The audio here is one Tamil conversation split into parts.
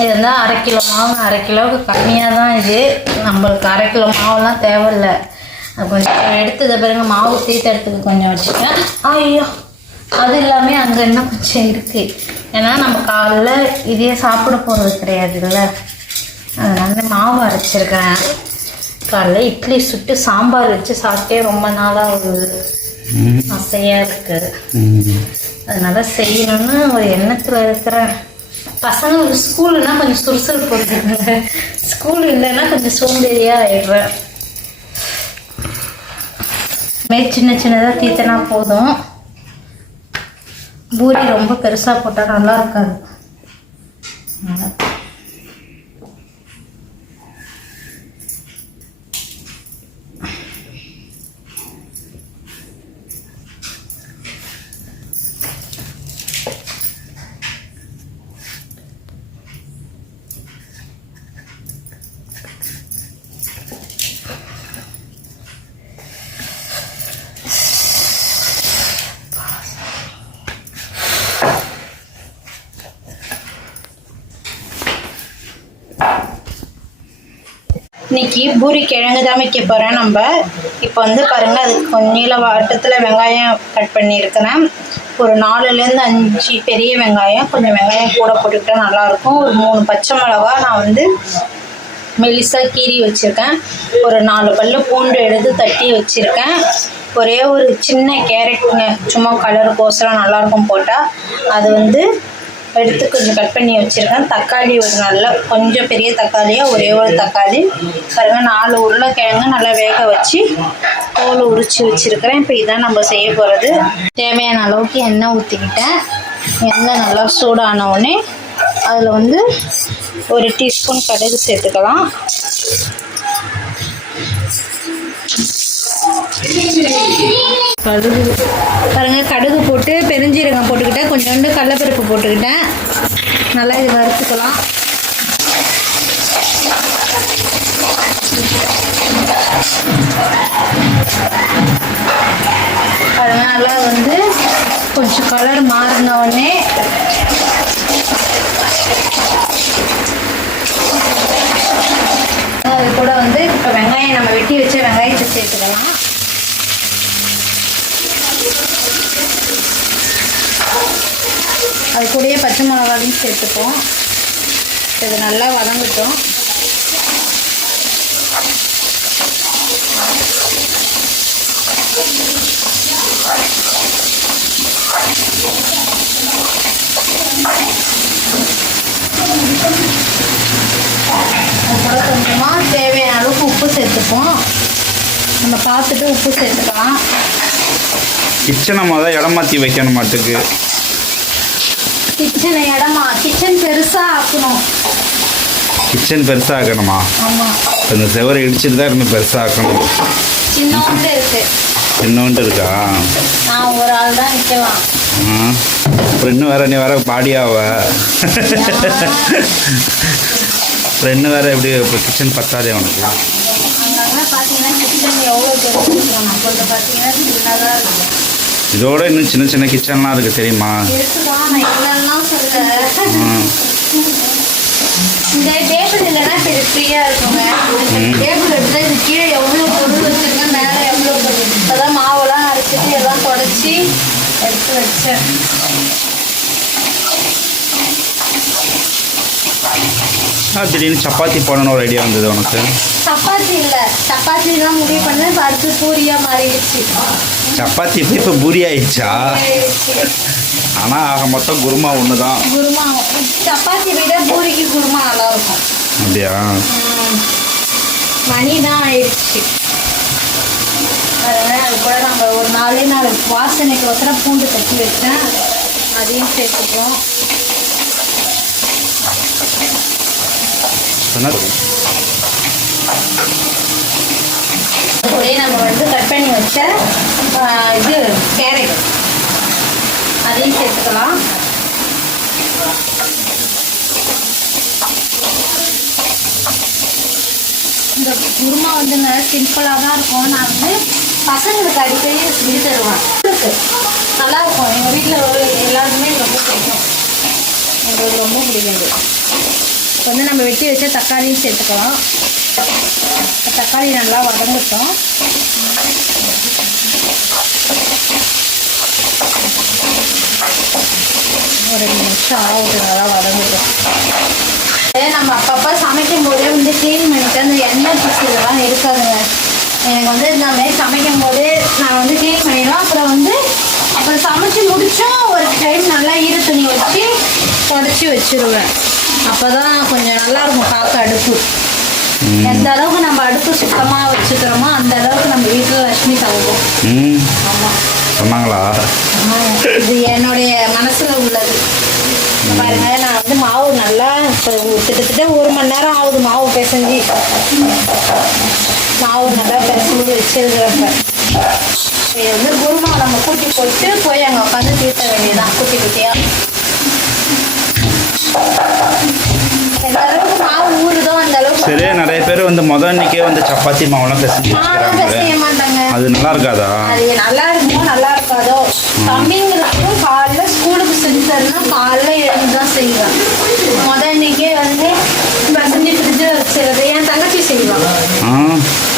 இது வந்து 1/2 கிலோ மாவு, 1/2 கிலோவுக்கு கம்மியாக தான் இது. நம்மளுக்கு 1/2 கிலோ மாவுலாம் தேவையில்லை. அது கொஞ்சம் எடுத்தது பிறகு மாவு தீர்த்தெடுத்துக்கு கொஞ்சம் வச்சுக்கேன். ஐயோ, அது இல்லாமல் அங்கே இன்னும் கொஞ்சம் இருக்குது. ஏன்னா நம்ம காலைல இதே சாப்பிட போகிறது கிடையாது இல்லை, அதனால மாவு அரைச்சிருக்கிறேன். காலைல இட்லி சுட்டு சாம்பார் வச்சு சாப்பிட்டே ரொம்ப நாளாக ஒரு ஆசையாக இருக்குது. அதனால செய்யணும்னு ஒரு எண்ணத்தில் இருக்கிறேன். பசங்க ஒரு ஸ்கூலுன்னா கொஞ்சம் சுறுசுறுப்பு இருக்குங்க, ஸ்கூல் இல்லைன்னா கொஞ்சம் சோம்பேறியாக ஆயிடுறேன். சின்ன சின்னதாக தீத்தனா போதும். பூரி ரொம்ப பெருசாக போட்டால் நல்லா இருக்காது. இன்னைக்கு பூரி கிழங்கு தான் வைக்க போகிறேன். நம்ம இப்போ வந்து பாருங்கள், அதுக்கு கொஞ்சம் நீள வாட்டத்தில் வெங்காயம் கட் பண்ணியிருக்கிறேன். ஒரு 4லேருந்து 5 பெரிய வெங்காயம், கொஞ்சம் வெங்காயம் கூட போட்டுக்கிட்டால் நல்லாயிருக்கும். ஒரு 3 பச்சை மிளகா நான் வந்து மெலிசாக கீறி வச்சுருக்கேன். ஒரு 4 பல்லு பூண்டு எடுத்து தட்டி வச்சுருக்கேன். ஒரே ஒரு சின்ன கேரட்டுங்க, சும்மா கலருக்கோசரம் நல்லாயிருக்கும் போட்டால். அது வந்து எடுத்து கொஞ்சம் கட் பண்ணி வச்சுருக்கேன். தக்காளி ஒரு நல்ல கொஞ்சம் பெரிய தக்காளியாக ஒரே ஒரு தக்காளி பாருங்கள். 4 உருளைக்கிழங்கு நல்லா வேக வச்சு தோல் உரித்து வச்சுருக்கிறேன். இப்போ இதான் நம்ம செய்ய போகிறது. தேவையான அளவுக்கு எண்ணெய் ஊற்றிக்கிட்டேன். எண்ணெய் நல்லா சூடான உடனே அதில் வந்து ஒரு டீஸ்பூன் கடுகு சேர்த்துக்கலாம். கடுகு பாருங்கள், கடுகு போட்டு பெருஞ்சீரகம் போட்டுக்கிட்டேன். கொஞ்சோண்டு கடலைப்பருப்பு போட்டுக்கிட்டேன். நல்லா இது வறுத்துக்கலாம். பாருங்கள், நல்லா வந்து கொஞ்சம் கலர் மாறின உடனே அது கூட வந்து இப்போ வெங்காயம் நம்ம வெட்டி வச்ச வெங்காயத்தை சேர்த்துக்கலாம். அது கூடயே பச்சை மிளகாயும் சேர்த்துப்போம். இது நல்லா வதங்கட்டும். அதுக்கூட கொஞ்சமாக தேவையான அளவுக்கு உப்பு சேர்த்துப்போம். நம்ம பார்த்துட்டு உப்பு சேர்த்துக்கலாம். கிச்சனை மொதல் இடம் மாற்றி வைக்கணும் மாட்டுக்கு. கிச்சனை கிச்சன் பெருசாக ஆக்கணும். கிச்சன் பெருசாக ஆக்கணுமா? ஆமாம். இந்த செவரை இடிச்சுட்டு தான் இருந்து பெருசாக ஆக்கணும். சின்னோண்டு இருக்கு. சின்னோண்டு இருக்கா? நான் ஒரு ஆள் தான் நிற்கலாம். அப்புறம் இன்னும் வேற நீ வேற பாடியாவ. அப்புறம் இன்னும் வேற எப்படி இப்போ கிச்சன் பத்தாதே உனக்கு? அங்கே பார்த்தீங்கன்னா கிச்சன் எவ்வளோ பெருசு, நம்மள்ட்ட பார்த்தீங்கன்னா சின்னதாக இருக்குது. இதோட இன்னும் சின்ன சின்ன கிச்சன்லாம் இருக்குது தெரியுமா? இந்த டேபிள் இல்லைன்னா சரி ஃப்ரீயாக இருக்குங்க. டேபிள் எடுத்து இது கீழே எவ்வளோ பொருள் வச்சுருக்கேன், மேலே எவ்வளோ பொருள். இப்போதான் மாவெல்லாம் அரைச்சிட்டு எல்லாம் தொடச்சி எடுத்து வச்சேன். திடீர்னு சப்பாத்தி போடணும்னு ஒரு ஐடியா வந்தது உனக்கு? சப்பாத்தி இல்லை, சப்பாத்தி தான் முடிவு பண்ணேன். அடுத்து பூரியாக மாறிடுச்சு. சப்பாத்தி இப்போ பூரி ஆயிடுச்சா? ஆனால் ஆக மொத்தம் குருமா ஒன்று தான். குருமா சப்பாத்தி விட பூரிக்கு குருமா நல்லா இருக்கும். அப்படியா? மணி தான் ஆயிடுச்சு. அது கூட நம்ம ஒரு 4 வாசனைக்கு ஒருத்தர பூண்டு தட்டி வச்சேன், அதையும் சேர்த்துப்போம். அப்படியே நம்ம வந்து கட் பண்ணி வச்ச இது கேரட் அதையும் சேர்த்துக்கலாம். இந்த குருமா வந்து சிம்பிளாக தான் இருக்கும். நான் வந்து பசங்களுக்கு அடிக்கடி செஞ்சு தருவேன். நல்லாயிருக்கும். எங்கள் வீட்டில் ஒரு எங்களுக்கு ரொம்ப பிடிக்கும். இப்போ வந்து நம்ம வெட்டி வச்ச தக்காளியும் சேர்த்துக்கலாம். தக்காளி நல்லா வதங்கட்டும். ஒரு 2 நிமிஷம் ஆகுது, நல்லா வதங்கட்டும். நம்ம அப்பப்போ சமைக்கும் போதே வந்து க்ளீன் பண்ணிவிட்டு அந்த எண்ணெய் பிசு இதெல்லாம் இருக்காதுங்க. எனக்கு வந்து இந்த மாதிரி சமைக்கும் போது நான் வந்து க்ளீன் பண்ணிடுவேன். அப்புறம் சமைச்சு முடிச்சோம் ஒரு டைம் நல்லா ஈர துணி வச்சு தொடச்சி வச்சுருவேன். அப்போ தான் கொஞ்சம் நல்லாயிருக்கும் பார்க்க அடுப்பு. எந்த அளவுக்கு நம்ம அடுப்பு சுத்தமாக வச்சுக்கிறோமோ அந்த அளவுக்கு நம்ம வீட்டில் லட்சுமி தகுவோம். ஆமாம், சொன்னாங்களா? இது என்னுடைய மனசில் உள்ளது. பாருங்க, நான் வந்து மாவு நல்லா இப்போ கிட்டத்தட்ட 1 மணி நேரம் ஆகுது மாவு பிசைஞ்சு. மாவு நல்லா பிசைஞ்சு வச்சிருக்கிறப்ப இதை வந்து குருமா நம்ம கூட்டி போட்டு போய் அங்கே உட்காந்து தீர்த்த வேண்டியதான் குட்டி குட்டியாக. எந்த அளவுக்கு மாவு ஊறுதோ அந்த அளவுக்கு. சரி, நிறைய பேர் வந்து அன்னைக்கே வந்து சப்பாத்தி மாவுலாம் பிசைஞ்சு செய்ய மாட்டாங்க. அது நல்லா இருக்காதா? அது நல்லா இருக்குமோ நல்லா இருக்காதோ. தம்பிங்களுக்கும் காலைல ஸ்கூலுக்கு செஞ்சு தரணும், காலைல எழுந்து தான் செய்வேன். அன்னைக்கே வந்து பிசைஞ்சு ஃப்ரிட்ஜில் வச்சுருது. என் தங்கச்சி செய்வான்.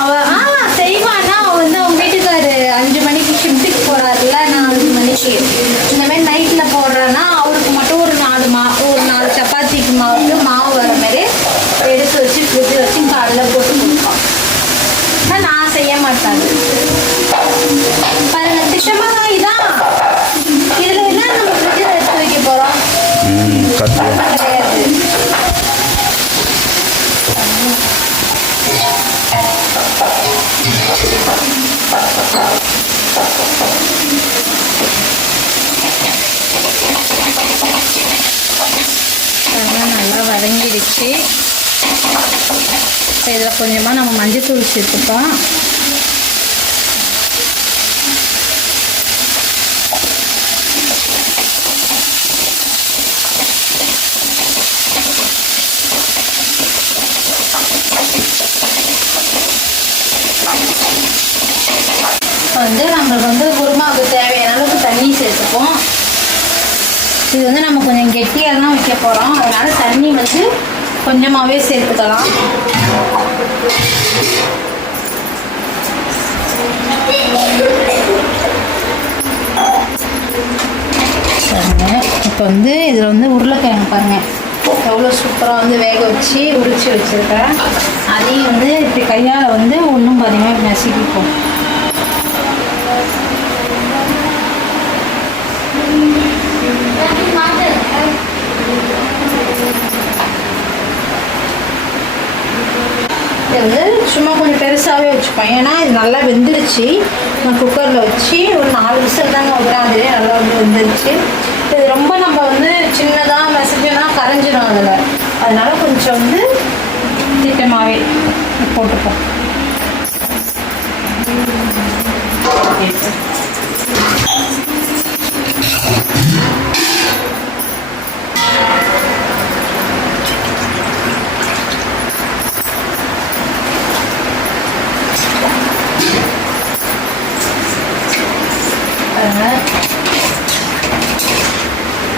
அவள் செய்வான்னா அவள் வந்து அவங்க வீட்டுக்காரு 5 மணிக்கு ஷிஃப்ட்டுக்கு போகிறாருல, 4 மணிக்கு இந்த மாதிரி நைட்டில் போடுறேன்னா அவருக்கு மட்டும் ஒரு 4 சப்பாத்திக்கு மாவு வர மாதிரி எடுத்து வச்சு ஃப்ரிட்ஜில் வச்சு காலையில் போட்டு கொடுப்பான். ஆனால் நான் செய்ய மாட்டேன். பாருங்க, திட்டமாக இதான் இதில் என்ன நம்ம ஃப்ரிட்ஜில் எடுத்து வைக்க போகிறோம் கிடையாது. நல்லா வதங்கிடுச்சு. இப்போ இதில் கொஞ்சமாக நம்ம மஞ்சள்தூள் சேர்த்துப்போம். வந்து நம்மளுக்கு வந்து குருமாவுக்கு தேவையான அளவுக்கு தண்ணி சேர்த்துப்போம். இது வந்து நம்ம கொஞ்சம் கெட்டியாக தான் வைக்க போகிறோம், அதனால் தண்ணி வந்து கொஞ்சமாகவே சேர்த்துக்கலாம். பாருங்க, இப்போ வந்து இதில் வந்து உருளைக்கிழங்கு பாருங்கள் எவ்வளோ சூப்பராக வந்து வேக வச்சு உரிச்சு வச்சுருக்கேன். அதையும் வந்து இப்படி கையால் வந்து ஒன்றும் பாருங்கள் நசுக்கிப்போம். இது வந்து சும்மா கொஞ்சம் பெருசாகவே வச்சுப்பேன், ஏன்னா இது நல்லா வெந்துருச்சு. நான் குக்கரில் வச்சு ஒரு 4 விசில் தாங்க விட்டேன், அதுவே நல்லா வந்து வெந்துருச்சு. இது ரொம்ப நம்ம வந்து சின்னதாக மெசேஜ்னா கரைஞ்சிடும் அதில், அதனால கொஞ்சம் வந்து திட்டமாகவே போட்டுப்போம்.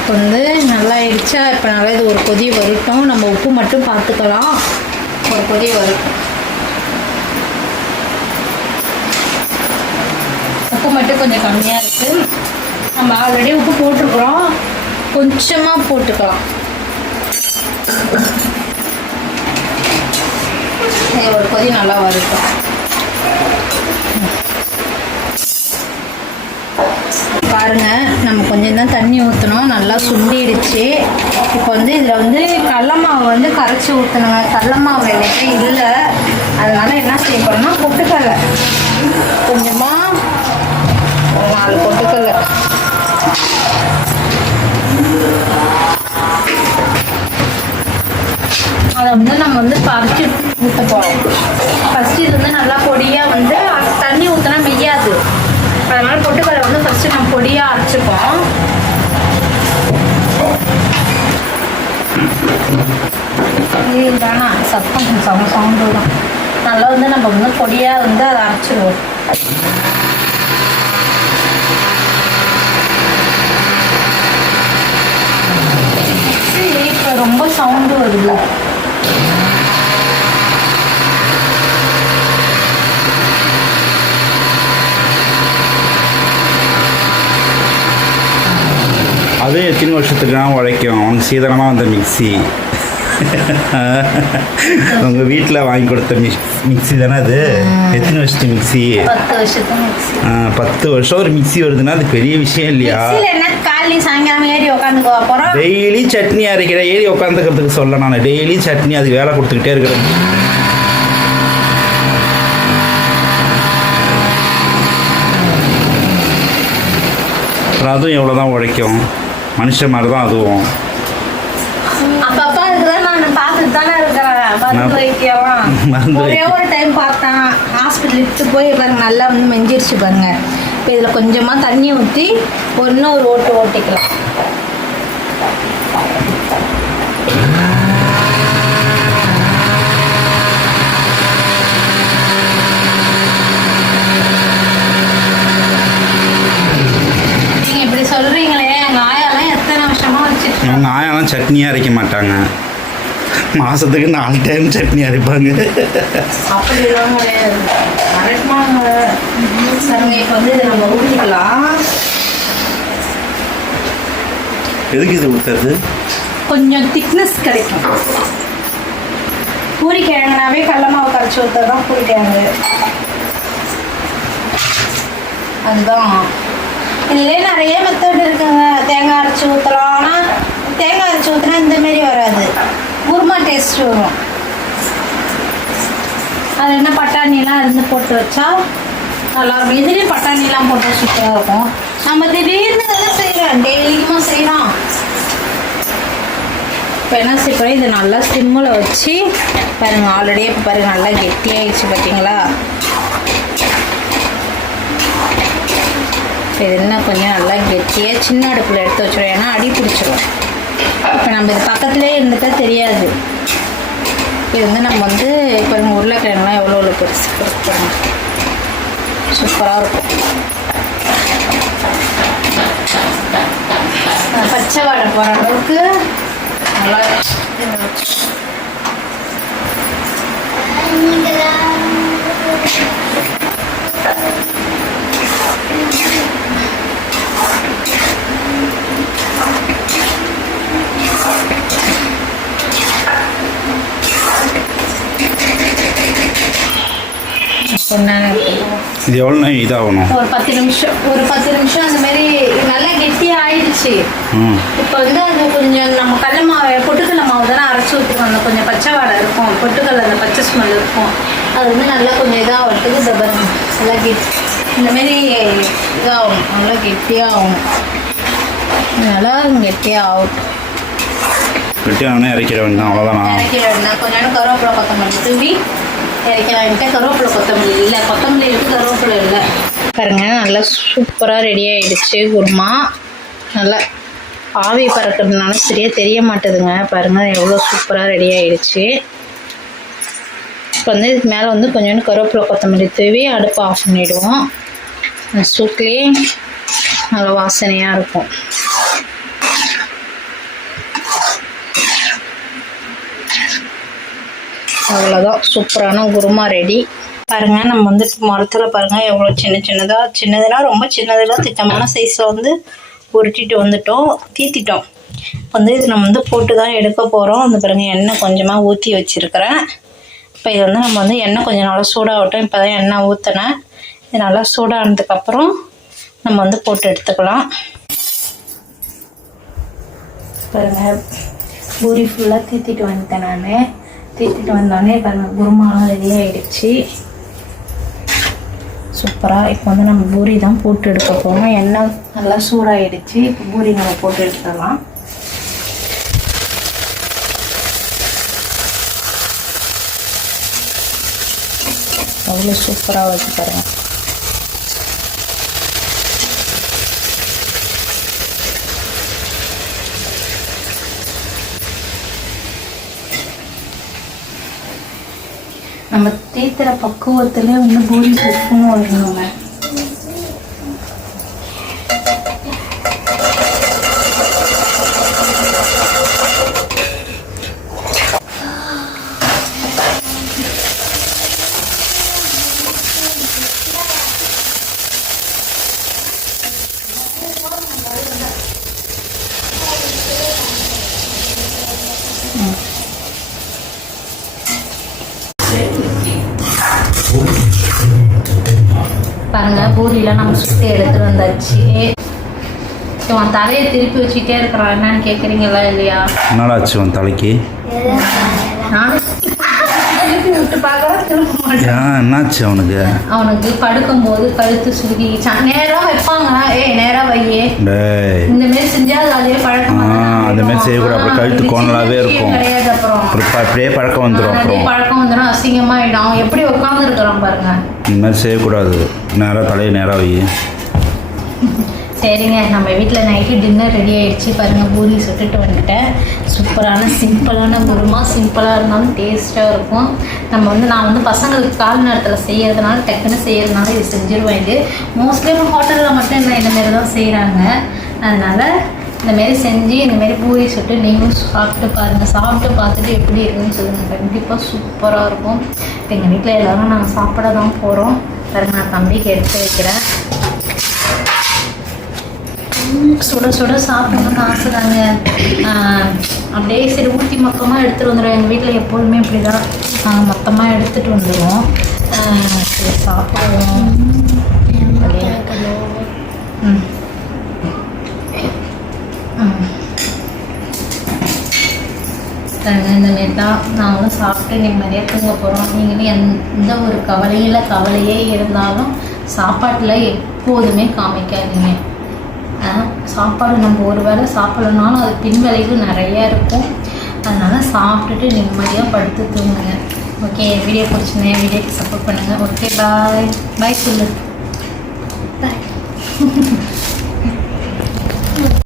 வந்து நல்லா ஆயிடுச்சா. இப்போ நல்லா இது ஒரு கொதி வரட்டும், நம்ம உப்பு மட்டும் பார்த்துக்கலாம். ஒரு கொதி வரட்டும், உப்பு மட்டும் கொஞ்சம் கம்மியாக இருக்குது. நம்ம ஆல்ரெடி உப்பு போட்டிருக்கிறோம், கொஞ்சமாக போட்டுக்கலாம். ஒரு கொதி நல்லா வரட்டும். பாருங்க, நம்ம கொஞ்சம் தான் தண்ணி ஊற்றணும், நல்லா சுண்டிடுச்சு. இப்போ வந்து இதில் வந்து கடல மாவு வந்து கரைச்சி ஊற்றணுங்க. கடல மாவு என்கிட்ட இல்லை, அதனால என்ன செய்ய போகிறோம்னா பொட்டுக்கடலை கொஞ்சமாக 4 பொட்டுக்கடலை அதை வந்து நம்ம வந்து பறிச்சு ஊற்ற போகிறோம். ஃபஸ்ட்டு இது வந்து நல்லா பொடியாக வந்து தண்ணி ஊற்றினா மெய்யாது, அதனால் பொட்டுக்கடலை வந்து ஃபஸ்ட்டு நம்ம பொடியாக அரைச்சிப்போம். இதுதானா சத்தம் சவுண்டு தான். நல்லா வந்து நம்ம வந்து பொடியாக வந்து அதை அரைச்சிடுவோம். ரொம்ப சவுண்டு வருது. அது எத்தனை வருஷத்துக்குலாம் உழைக்கும் அவனுக்கு சீதனமாக வந்த மிக்ஸி. உங்கள் வீட்டில் வாங்கி கொடுத்த மிக்ஸி தானே அது? எத்தனை வருஷத்து மிக்ஸி? 10 வருஷத்து மிக்ஸி. 10 வருஷம் ஒரு மிக்ஸி வருதுன்னா அது பெரிய விஷயம் இல்லையா? காலையில் சாயங்காலம் ஏறி உட்காந்துக்கோ. அப்புறம் டெய்லி சட்னி அரைக்கிறேன், ஏறி உட்காந்துக்கிறதுக்கு சொல்ல நான் டெய்லி சட்னி அதுக்கு வேலை கொடுத்துக்கிட்டே இருக்கிறேன். அதுவும் எவ்வளோ தான் உழைக்கும், மனுஷன் மாதிரி தான் அதுவும். அப்பப்பா இருக்குதான் நான் பார்த்துட்டு தானே இருக்கிறேன். மருந்து வைக்கலாம். ஒரே ஒரு டைம் பார்த்தேன் ஹாஸ்பிட்டல் எடுத்து போய் பாருங்க, நல்லா வந்து மெஞ்சிருச்சு பாருங்க. இப்போ இதில் கொஞ்சமாக தண்ணி ஊற்றி ஒரு ஓட்டு ஓட்டிக்கலாம். சொல்றீங்களே, எங்க ஆயாலாம் எத்தனை வருஷமா வச்சுட்டு அவங்க ஆயாலாம் சட்னியாக அரைக்க மாட்டாங்க, மாதத்துக்கு 4 டைம் சட்னி அரைப்பாங்க. அப்படிலாம் கிடையாது, அரைப்பாங்க. சரிங்க, இப்போ வந்து இதை நம்ம ஊற்றிக்கலாம். எதுக்கு இது ஊற்றுறது? கொஞ்சம் திக்னஸ் கிடைக்கும். பூரி கிழங்குனாவே கடல மாவு கரைச்சி ஊற்றுறது தான் பூரி கிழங்கு. அதுதான். இதுலேயே நிறைய மெத்தட் இருக்குங்க. தேங்காய் அரைச்சி ஊற்றலாம். ஆனால் தேங்காய் அரைச்சி ஊற்றினா இந்தமாரி வராது, குருமா டேஸ்ட் வரும். அது என்ன பட்டாணிலாம் இருந்து போட்டு வச்சா நல்லாயிருக்கும். இதுலேயும் பட்டாணிலாம் போட்டு சூப்பராக இருக்கும். நம்ம திடீர்னு இதெல்லாம் செய்கிறோம், டெய்லியுமா செய்கிறோம். இப்போ என்ன செய்யறோம், இது நல்லா சிம்மில் வச்சு பாருங்கள். ஆல்ரெடி இப்போ பாருங்கள் நல்லா கெட்டியாகிடுச்சு பார்த்தீங்களா? இது இன்னும் கொஞ்சம் நல்லா கெட்டியாக சின்ன அடுப்பில் எடுத்து வச்சுருவோம், ஏன்னா அடி பிடிச்சிடும். இப்போ நம்ம இது பக்கத்துலேயே இருந்துட்டா தெரியாது. இது வந்து நம்ம வந்து இப்போ உருளைக்கிழங்குலாம் எவ்வளோ பெருசு கொடுக்குறோம், சூப்பராக இருக்கும். பச்சை வாடை போகிற அளவுக்கு நல்லா இது எவ்வளோ இதாகணும்? ஒரு 10 நிமிஷம் அந்த மாதிரி நல்லா கெட்டியாக ஆயிடுச்சு. இப்போ வந்து அது கொஞ்சம் நம்ம கடல மாவு பொட்டுக்கடல மாவு தானே அரைச்சி ஊற்றுக்கோம். அந்த கொஞ்சம் பச்சை வாடை இருக்கும், பொட்டுக்கடல அந்த பச்சை ஸ்மெல் இருக்கும். அது வந்து நல்லா கொஞ்சம் இதாகிறதுக்கு தபரம் நல்லா இந்தமாரி இதாகும், நல்லா கெட்டியாகும். நல்லா கெட்டியாக ஆகட்டும். கெட்டியாகனா இறக்கிற வேண்டாம், அவ்வளோதான். இறக்கிற வேண்டாம். கொஞ்சம் நேரம் கருவேப்பிலை கொத்தமல்லி தூவி இறக்கலான்ட்டு. கருவேப்பிலை கொத்தமல்லி இல்லை, கொத்தமல்லி இருக்குது, கருவேப்பிலை இல்லை. பாருங்க நல்லா சூப்பராக ரெடி ஆகிடுச்சு குருமா. நல்லா ஆவி பறக்கிறதுனால சரியாக தெரிய மாட்டேதுங்க. பாருங்கள் எவ்வளோ சூப்பராக ரெடி ஆகிடுச்சு. இப்போ வந்து இதுக்கு மேலே வந்து கொஞ்சோண்டு கருவேப்பிலை கொத்தமல்லி தூவி அடுப்பை ஆஃப் பண்ணிவிடுவோம். அந்த சூட்லேயே நல்லா வாசனையாக இருக்கும். அவ்வளோதான், சூப்பரான குருமா ரெடி. பாருங்கள், நம்ம வந்து மரத்தில் பாருங்கள் எவ்வளோ சின்னதுன்னா ரொம்ப சின்னதில் திட்டமான சைஸில் வந்து உருட்டிட்டு வந்துட்டோம், தீத்திட்டோம். வந்து இது நம்ம வந்து போட்டு தான் எடுக்க போகிறோம். அந்த பாருங்கள் எண்ணெய் கொஞ்சமாக ஊற்றி வச்சுருக்கிறேன். இப்போ இது வந்து நம்ம வந்து எண்ணெய் கொஞ்சம் நல்லா சூடாகட்டும். இப்போ தான் எண்ணெய் ஊற்றினேன். இது நல்லா சூடானதுக்கப்புறம் நம்ம வந்து போட்டு எடுத்துக்கலாம். பாருங்கள் பூரி ஃபுல்லாக தீத்திட்டு வந்துட்டேன். நான் தீத்திட்டு வந்தோடனே பாருங்கள் குருமாலாம் ரெடி ஆகிடுச்சு சூப்பராக. இப்போ வந்து நம்ம பூரி தான் போட்டு எடுக்க போகிறோம். எண்ணெய் நல்லா சூடாகிடுச்சு. இப்போ பூரி நம்ம போட்டு எடுத்துடலாம். அவ்வளோ சூப்பராக வச்சு பாருங்கள். நம்ம தீத்துற பக்குவத்தில் வந்து பூரி சுத்தமாக வரணுங்க. பாருங்கள் பூரியெலாம் நம்ம சுற்றி எடுத்துகிட்டு வந்தாச்சு. இவன் தலையை திருப்பி வச்சுட்டே இருக்கிறான். என்னன்னு கேட்குறீங்களா இல்லையா? என்னாச்சு உன் தலைக்கு? நானும் திருப்பி விட்டு பார்க்குறேன், திரும்ப மாட்டேன். என்னாச்சு அவனுக்கு? அவனுக்கு படுக்கும்போது கழுத்து சுருக்கிச்சான். நேராக வைப்பாங்க, நேராக வையே இந்த மாதிரி செஞ்சால் அதே பழக்கம். அந்த மாதிரி செய்யக்கூடாது. அப்புறம் கழுத்து கோணலாகவே இருக்கும். கிடையாது. அப்புறம் அப்படியே பழக்கம் வந்துடும். அதே பழக்கம் வந்துடும், அசிங்கமாகிடும். அவன் எப்படி உட்காந்துருக்குறான் பாருங்க. இந்த மாதிரி செய்யக்கூடாது. நேராக தலையை நேராக வை. சரிங்க, நம்ம வீட்டில் நைட்டு டின்னர் ரெடி ஆகிடுச்சு. பாருங்கள், பூரி சுட்டுட்டு வந்துட்டேன். சூப்பரான சிம்பிளான குருமா. சிம்பிளாக இருந்தாலும் டேஸ்ட்டாக இருக்கும். நான் வந்து பசங்களுக்கு கால் நேரத்தில் செய்கிறதுனால டக்குன்னு செய்கிறதுனால இது செஞ்சுருவேன். இது மோஸ்ட்லி நம்ம ஹோட்டலில் மட்டும் இல்லை, இந்தமாரி தான் செய்கிறாங்க. அதனால் இந்தமாரி செஞ்சு இந்தமாரி பூரி சுட்டு நீங்களும் சாப்பிட்டு பாருங்கள். சாப்பிட்டு பார்த்துட்டு எப்படி இருக்குன்னு சொல்லுங்கள். கண்டிப்பாக சூப்பராக இருக்கும். இப்போ எங்கள் வீட்டில் எல்லோரும் நாங்கள் சாப்பிட தான் போகிறோம். பாருங்கள், நான் தம்பிக்கு எடுத்து வைக்கிறேன். சுட சுட சாப்பிடணும்னு ஆசை தாங்க. அப்படியே சரி ஊற்றி மொத்தமாக எடுத்துகிட்டு வந்துடுவோம். எங்கள் வீட்டில் எப்போதுமே இப்படி தான் மொத்தமாக எடுத்துகிட்டு வந்துடுவோம். சரி சாப்பிடுவோம். இந்தமாரி தான் நாங்களும் சாப்பிட்டு நிம்மதியாக தூங்க போகிறோம். நீங்களும் எந்த ஒரு கவலையே இருந்தாலும் சாப்பாட்டில் எப்போதுமே காமிக்காதீங்க. சாப்பாடு நம்ம ஒரு வேளை சாப்பிட்லனாலும் அது பின்விளைவு நிறையா இருக்கும். அதனால் சாப்பிட்டுட்டு நிம்மதியாக படுத்து தூங்குங்க. ஓகே, வீடியோ பிடிச்சிருந்தேன். வீடியோக்கு சப்போர்ட் பண்ணுங்கள். ஓகே, பாய். பாய் சொல்லு. பாய்.